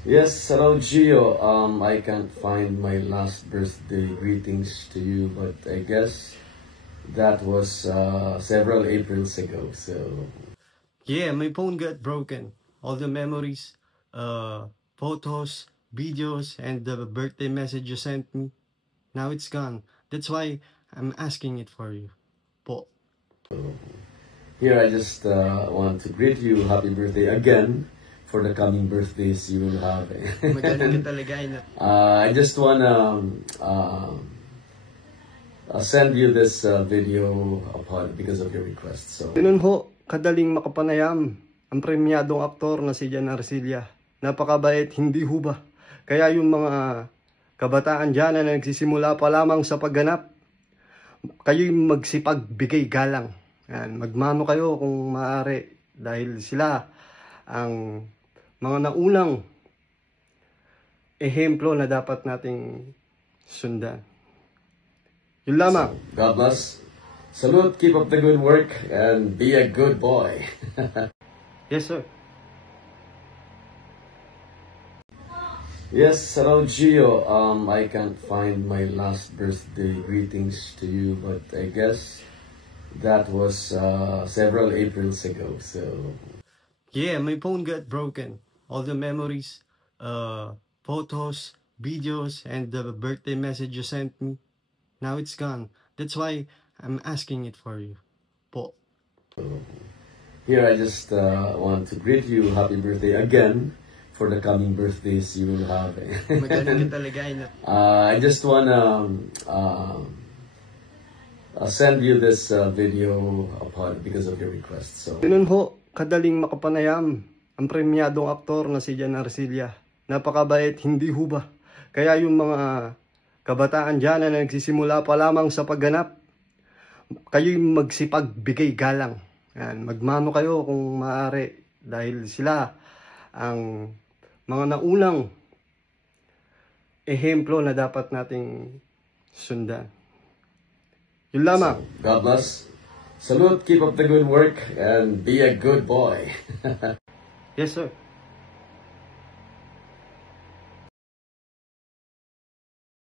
Yes, hello Gio. I can't find my last birthday greetings to you, but I guess that was several Aprils ago. So Yeah, my phone got broken. All the memories, photos, videos, and the birthday message you sent me, now it's gone. That's why I'm asking it for you. Po. here I just want to greet you happy birthday again for the coming birthdays you will have. Magaling ka talaga, ina. I just wanna send you this video upon because of your request. So Ganun ho, kadaling makapanayam ang premyadong aktor na si Jan Arcilla. Napakabait, hindi ho ba? Kaya yung mga kabataan dyan na nagsisimula pa lamang sa pagganap, kayo'y magsipagbigay galang. Yan, magmano kayo kung maaari dahil sila ang mga naunang ehemplo na dapat nating sundan. Yun lamang. God bless. Salute, keep up the good work, and be a good boy. Yes, sir. Yes, hello Gio. I can't find my last birthday greetings to you, but I guess that was several Aprils ago. So Yeah, my phone got broken. All the memories, photos, videos, and the birthday message you sent me, now it's gone. That's why I'm asking it for you. Po. here I just want to greet you happy birthday again for the coming birthdays you will have. Magaling ka talaga, ina. I just wanna send you this video upon because of your request. So Ganun ho, kadaling makapanayam ang premyadong aktor na si Jan Arcilla. Napakabait, hindi ho ba? Kaya yung mga kabataan dyan na nagsisimula pa lamang sa pagganap, kayo'y magsipagbigay galang. Yan, magmano kayo kung maaari dahil sila ang mga naunang ehemplo na dapat nating sundan. Yun lamang. God bless. Salute, keep up the good work, and be a good boy. Yes, sir.